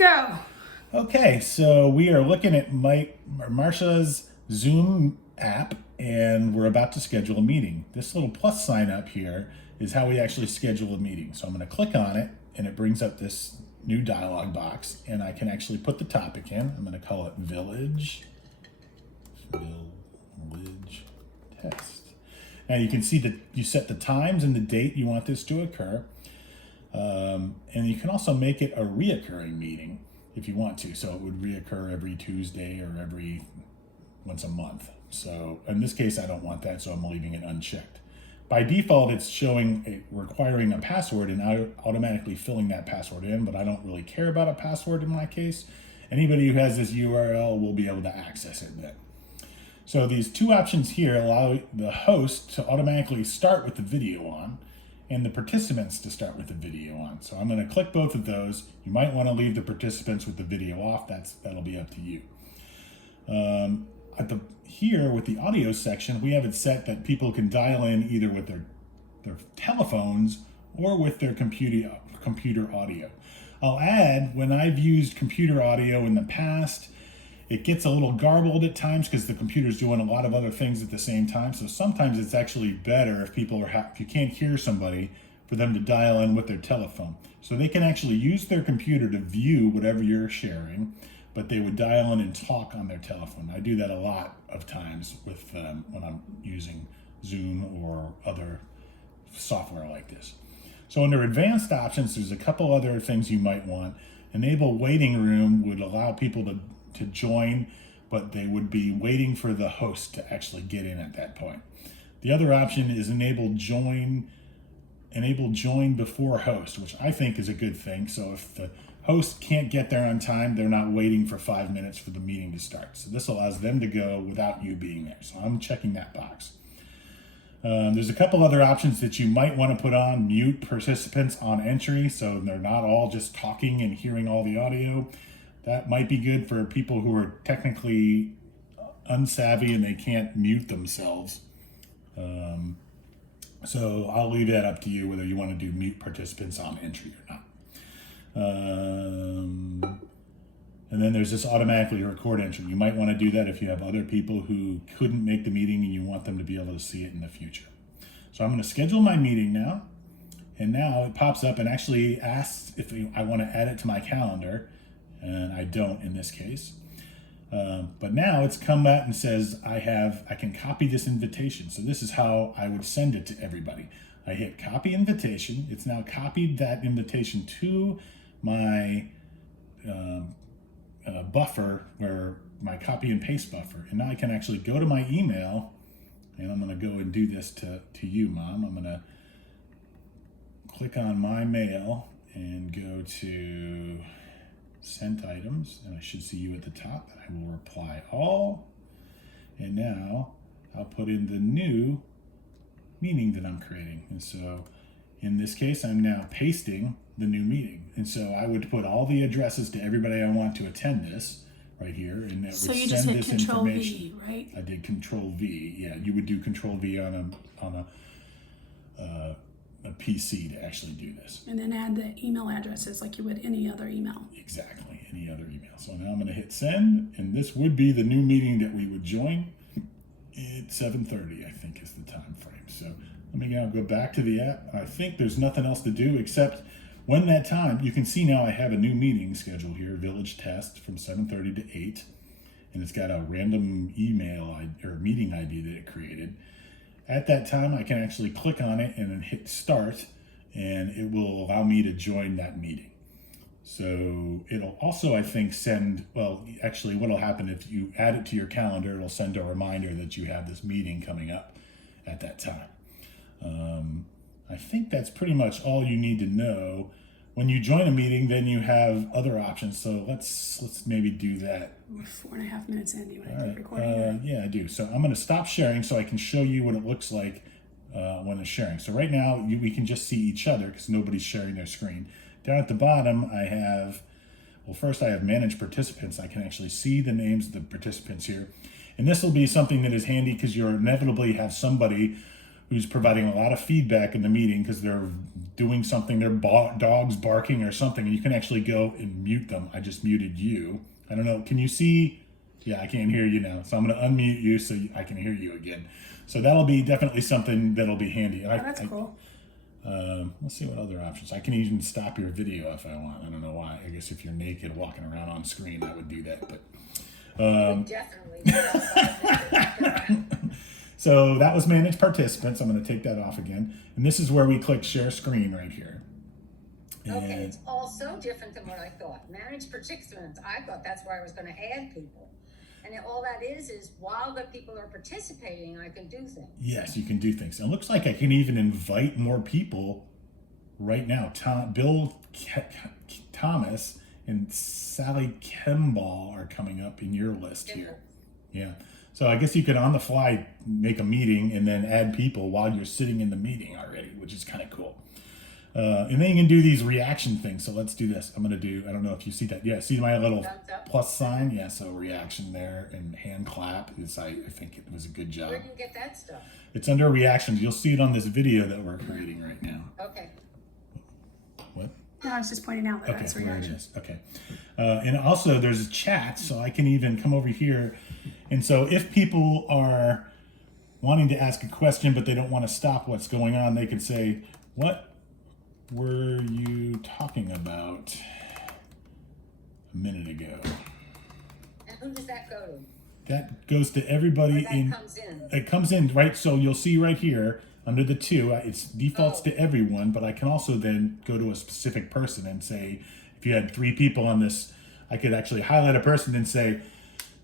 Go. Okay, so we are looking at Marsha's Zoom app, and we're about to schedule a meeting. This little plus sign up here is how we actually schedule a meeting. So I'm going to click on it, and it brings up this new dialog box, and I can actually put the topic in. I'm going to call it Village Test. Now you can see that you set the times and the date you want this to occur. And you can also make it a reoccurring meeting if you want to. So it would reoccur every Tuesday or every once a month. So in this case, I don't want that, so I'm leaving it unchecked. By default, it's requiring a password and automatically filling that password in, but I don't really care about a password in my case. Anybody who has this URL will be able to access it then. So these two options here allow the host to automatically start with the video on and the participants to start with the video on. So I'm going to click both of those. You might want to leave the participants with the video off. That'll be up to you. Here with the audio section, we have it set that people can dial in either with their telephones or with their computer audio. I'll add, when I've used computer audio in the past, it gets a little garbled at times because the computer's doing a lot of other things at the same time. So sometimes it's actually better if if you can't hear somebody, for them to dial in with their telephone. So they can actually use their computer to view whatever you're sharing, but they would dial in and talk on their telephone. I do that a lot of times with when I'm using Zoom or other software like this. So under advanced options, there's a couple other things you might want. Enable waiting room would allow people to join, but they would be waiting for the host to actually get in at that point. The other option is enable join before host, which I think is a good thing. So if the host can't get there on time, they're not waiting for 5 minutes for the meeting to start. So this allows them to go without you being there. So I'm checking that box. There's a couple other options that you might want to put on. Mute participants on entry, so they're not all just talking and hearing all the audio. That might be good for people who are technically unsavvy and they can't mute themselves. So I'll leave that up to you whether you want to do mute participants on entry or not. And then there's this automatically record entry. You might want to do that if you have other people who couldn't make the meeting and you want them to be able to see it in the future. So I'm going to schedule my meeting now. And now it pops up and actually asks if I want to add it to my calendar. And I don't in this case. But now it's come back and says I can copy this invitation. So this is how I would send it to everybody. I hit copy invitation. It's now copied that invitation to my buffer, where my copy and paste buffer. And now I can actually go to my email, and I'm going to go and do this to you, Mom. I'm going to click on my mail and go to sent items, and I should see you at the top. I will reply all, and now I'll put in the new meeting that I'm creating. And so in this case, I'm now pasting the new meeting, and so I would put all the addresses to everybody I want to attend this right here, and that So would you send just hit this Control information. V, right? I did Control V. Yeah, you would do Control V on a PC to actually do this. And then add the email addresses like you would any other email. Exactly, any other email. So now I'm going to hit send, and this would be the new meeting that we would join at 7:30, I think is the time frame. So let me now go back to the app. I think there's nothing else to do except when that time, you can see now I have a new meeting schedule here, Village Test from 7:30 to 8, and it's got a random email or meeting ID that it created. At that time, I can actually click on it and then hit start, and it will allow me to join that meeting. So it'll also, I think, actually what'll happen if you add it to your calendar, it'll send a reminder that you have this meeting coming up at that time. I think that's pretty much all you need to know. When you join a meeting, then you have other options. So let's maybe do that. We're 4.5 minutes in. Do you want to All keep recording? right. Yeah, I do. So I'm going to stop sharing so I can show you what it looks like when it's sharing. So right now we can just see each other because nobody's sharing their screen. Down at the bottom, first I have manage participants. I can actually see the names of the participants here. And this will be something that is handy because you'll inevitably have somebody who's providing a lot of feedback in the meeting because they're doing something, their dog's barking or something, and you can actually go and mute them. I just muted you. I don't know. Can you see? Yeah, I can't hear you now. So I'm going to unmute you so I can hear you again. So that'll be definitely something that'll be handy. Oh, that's cool. Let's see what other options. I can even stop your video if I want. I don't know why. I guess if you're naked walking around on screen, I would do that. But Definitely. so that was manage participants. I'm going to take that off again. And this is where we click share screen right here. Okay, it's all so different than what I thought. Manage participants. I thought that's where I was going to add people. And all that is while the people are participating, I can do things. Yes, you can do things. It looks like I can even invite more people right now. Bill Thomas and Sally Kimball are coming up in your list here. Yeah. So I guess you could on the fly make a meeting and then add people while you're sitting in the meeting already, which is kind of cool. And then you can do these reaction things. So let's do this. I'm going to do, I don't know if you see that. Yeah, see my little plus sign? Yeah, so reaction there and hand clap. I think it was a good job. Where do you get that stuff? It's under reactions. You'll see it on this video that we're creating right now. Okay. What? No, I was just pointing out that that's Okay, there it reaction. is. Okay. And also there's a chat, so I can even come over here. And so if people are wanting to ask a question, but they don't want to stop what's going on, they can say, what were you talking about a minute ago? And who does that go to? That goes to everybody. It comes in, right? So you'll see right here under the 2, it defaults to everyone, but I can also then go to a specific person and say, if you had 3 people on this, I could actually highlight a person and say,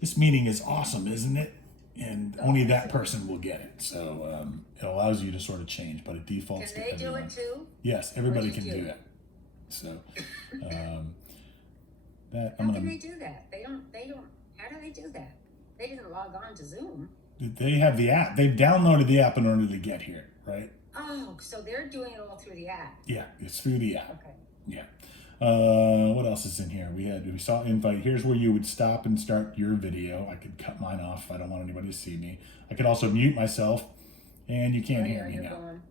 this meeting is awesome, isn't it? And only that person will get it. So it allows you to sort of change, but it defaults to everyone. Can they do it too? Yes, everybody can do it. So that How can they do that? They don't. How do they do that? They didn't log on to Zoom. They have the app. They've downloaded the app in order to get here, right? Oh, so they're doing it all through the app. Yeah, it's through the app. Okay. Yeah. What else is in here? We saw invite. Here's where you would stop and start your video. I could cut mine off if I don't want anybody to see me. I could also mute myself, and you can't hear me now. Gone.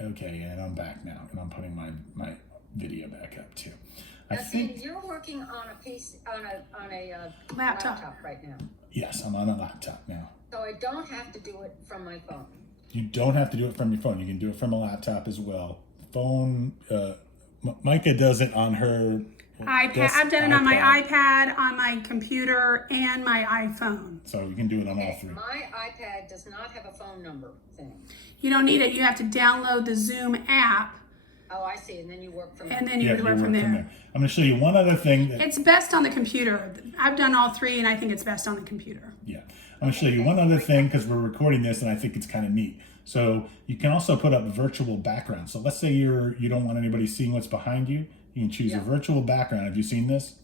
Okay, and I'm back now, and I'm putting my video back up too. Now, Sandy, you're working on a piece on a laptop right now. Yes, I'm on a laptop now. So I don't have to do it from my phone. You don't have to do it from your phone. You can do it from a laptop as well. Phone. Micah does it on her iPad. I've done it on my iPad, on my computer, and my iPhone. So you can do it on all 3. My iPad does not have a phone number thing. You don't need it. You have to download the Zoom app. Oh, I see. And then you work from there. And then you work from there. I'm going to show you one other thing. It's best on the computer. I've done all 3, and I think it's best on the computer. Yeah. I'm going to show you one other thing because we're recording this, and I think it's kind of neat. So you can also put up virtual backgrounds. So let's say you don't want anybody seeing what's behind you. You can choose a virtual background. Have you seen this?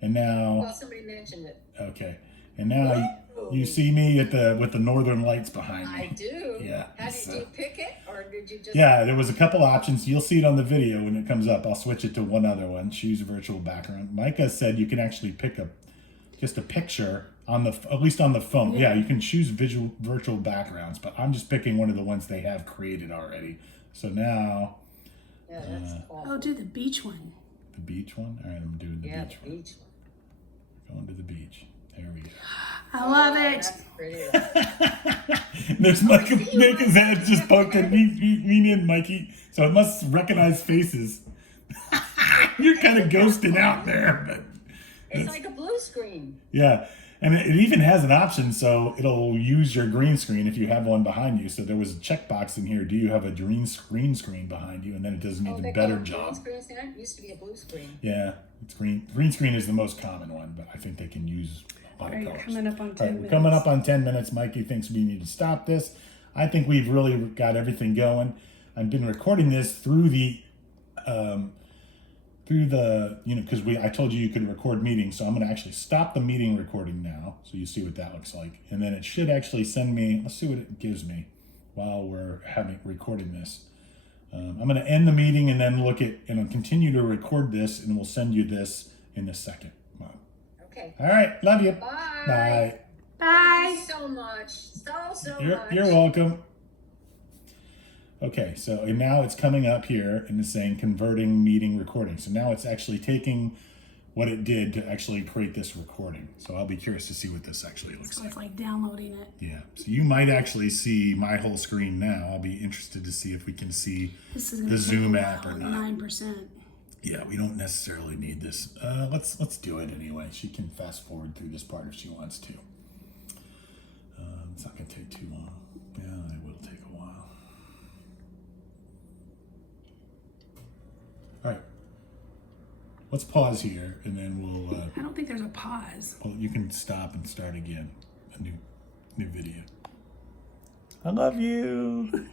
And now. Well, somebody mentioned it. Okay. And now you see me with the northern lights behind me. I do. Yeah. How did you pick it, or did you just? Yeah, there was a couple options. You'll see it on the video when it comes up. I'll switch it to one other one. Choose virtual background. Micah said you can actually pick just a picture on at least on the phone. Yeah, you can choose virtual backgrounds, but I'm just picking one of the ones they have created already. So now. Yeah, that's awful. Oh, do the beach one. The beach one. All right, I'm doing the beach one. Beach one. Going to the beach. There we go. I love it. That's pretty. There's Micah's head just poked at me in, Mikey. So it must recognize faces. You're kind of ghosting out there, but It's like a blue screen. yeah. And it even has an option, so it'll use your green screen if you have one behind you. So there was a checkbox in here. Do you have a green screen behind you? And then it does an even better job. Green screen now? It used to be a blue screen. Yeah, it's green. Green screen is the most common one, but I think they can use a lot of colors. Coming up on 10 minutes. We're coming up on 10 minutes. Mikey thinks we need to stop this. I think we've really got everything going. I've been recording this through the because I told you could record meetings, so I'm going to actually stop the meeting recording now, so you see what that looks like, and then it should actually send me. Let's see what it gives me while we're recording this. I'm going to end the meeting and then and continue to record this, and we'll send you this in a second. Okay. All right, love you. Bye. Bye. Bye. Thank you so much. So much. You're welcome. Okay, so and now it's coming up here and it's saying converting meeting recording. So now it's actually taking what it did to actually create this recording. So I'll be curious to see what this actually looks So like. it's like downloading it. Yeah, so you might actually see my whole screen now. I'll be interested to see if we can see This is gonna the take Zoom a app or while, not. 9%. Yeah, we don't necessarily need this. Let's do it anyway. She can fast forward through this part if she wants to. It's not gonna take too long. Yeah, it will take a while. All right, let's pause here and then we'll. I don't think there's a pause. Well, you can stop and start again. A new video. I love you.